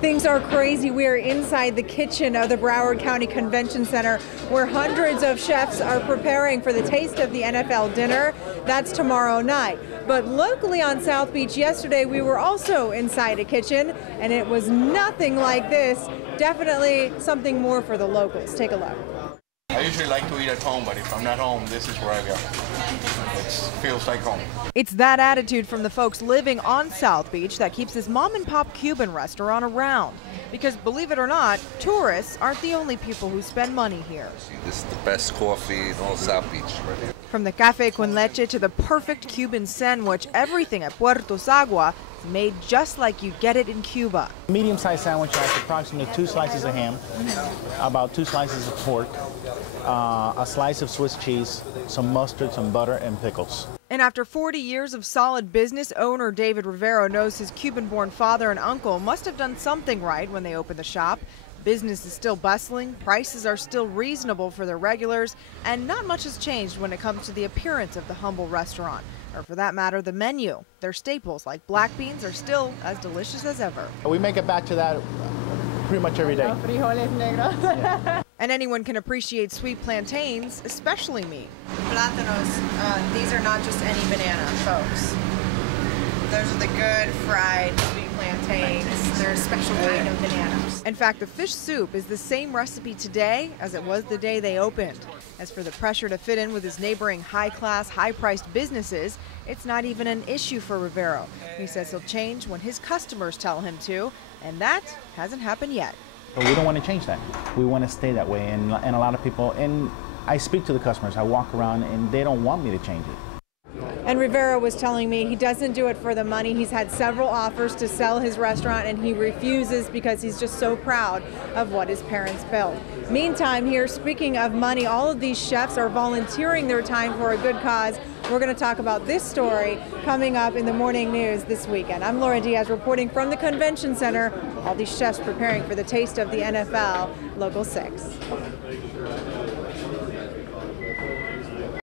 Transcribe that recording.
Things are crazy. We are inside the kitchen of the Broward County Convention Center where hundreds of chefs are preparing for the Taste of the NFL dinner. That's tomorrow night. But locally on South Beach yesterday, we were also inside a kitchen, and it was nothing like this. Definitely something more for the locals. Take a look. I usually like to eat at home, but if I'm not home, this is where I go. It feels like home. It's that attitude from the folks living on South Beach that keeps this mom and pop Cuban restaurant around. Because believe it or not, tourists aren't the only people who spend money here. This is the best coffee in all South Beach. From the cafe con leche to the perfect Cuban sandwich, everything at Puerto Sagua is made just like you get it in Cuba. Medium-sized sandwich has approximately 2 slices of ham, about 2 slices of pork, a slice of Swiss cheese, some mustard, some butter, and pickles. And after 40 years of solid business, owner David Rivero knows his Cuban-born father and uncle must have done something right when they opened the shop. Business is still bustling, prices are still reasonable for their regulars, and not much has changed when it comes to the appearance of the humble restaurant. Or for that matter, the menu. Their staples like black beans are still as delicious as ever. We make it back to that pretty much every day. Yeah. And anyone can appreciate sweet plantains, especially me. Plátanos, these are not just any banana, folks. Those are the good fried sweet plantains. They're a special kind of bananas. In fact, the fish soup is the same recipe today as it was the day they opened. As for the pressure to fit in with his neighboring high-class, high-priced businesses, it's not even an issue for Rivero. He says he'll change when his customers tell him to, and that hasn't happened yet. But we don't want to change that. We want to stay that way, and a lot of people, and I speak to the customers, I walk around, and they don't want me to change it. And Rivera was telling me he doesn't do it for the money. He's had several offers to sell his restaurant, and he refuses because he's just so proud of what his parents built. Meantime, here, speaking of money, all of these chefs are volunteering their time for a good cause. We're going to talk about this story coming up in the morning news this weekend. I'm Laura Diaz reporting from the Convention Center. All these chefs preparing for the Taste of the NFL, Local 6.